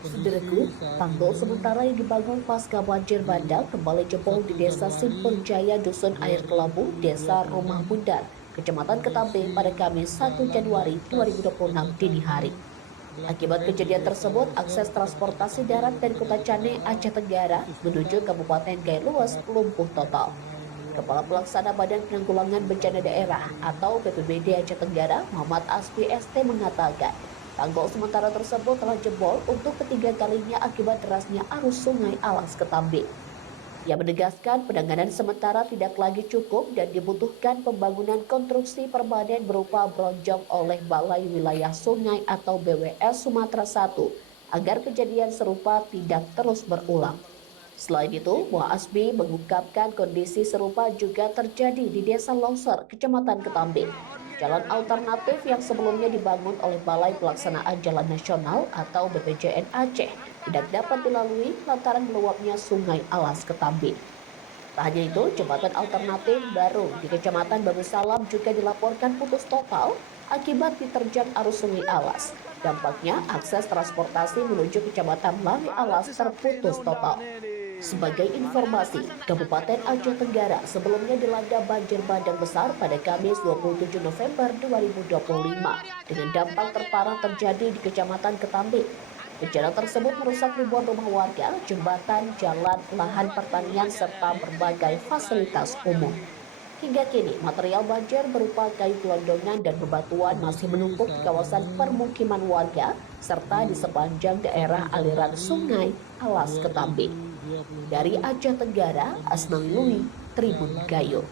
Saudaraku, tanggul sementara yang dibangun pasca banjir bandang kembali jebol di Desa Simpul Jaya, Dusun Air Kelabu, Desa Rumah Bundar, Kecamatan Ketambe pada Kamis 1 Januari 2026 dini hari. Akibat kejadian tersebut, akses transportasi darat dari Kota Cane, Aceh Tenggara menuju Kabupaten Gailuas lumpuh total. Kepala Pelaksana Badan Penanggulangan Bencana Daerah atau BPBD Aceh Tenggara, Muhammad Asfi ST mengatakan, tanggul sementara tersebut telah jebol untuk ketiga kalinya akibat derasnya arus sungai Alas Ketambe. Ia menegaskan penanganan sementara tidak lagi cukup dan dibutuhkan pembangunan konstruksi permanen berupa bronjong oleh Balai Wilayah Sungai atau BWS Sumatera I agar kejadian serupa tidak terus berulang. Selain itu, Asbi mengungkapkan kondisi serupa juga terjadi di Desa Longsor, Kecamatan Ketambe. Jalan alternatif yang sebelumnya dibangun oleh Balai Pelaksanaan Jalan Nasional atau BPJN Aceh tidak dapat dilalui lantaran meluapnya Sungai Alas Ketambe. Tak hanya itu, jembatan alternatif baru di Kecamatan Babu Salam juga dilaporkan putus total akibat diterjang arus Sungai Alas. Dampaknya, akses transportasi menuju Kecamatan Lali Alas terputus total. Sebagai informasi, Kabupaten Aceh Tenggara sebelumnya dilanda banjir bandang besar pada Kamis 27 November 2025 dengan dampak terparah terjadi di Kecamatan Ketambe. Bencana tersebut merusak ribuan rumah warga, jembatan, jalan, lahan pertanian, serta berbagai fasilitas umum. Hingga kini, material banjir berupa kayu gelondongan dan bebatuan masih menumpuk di kawasan permukiman warga, serta di sepanjang daerah aliran sungai Alas Ketambe. Dari Aceh Tenggara, Asnawi Lui, Tribun Gayo.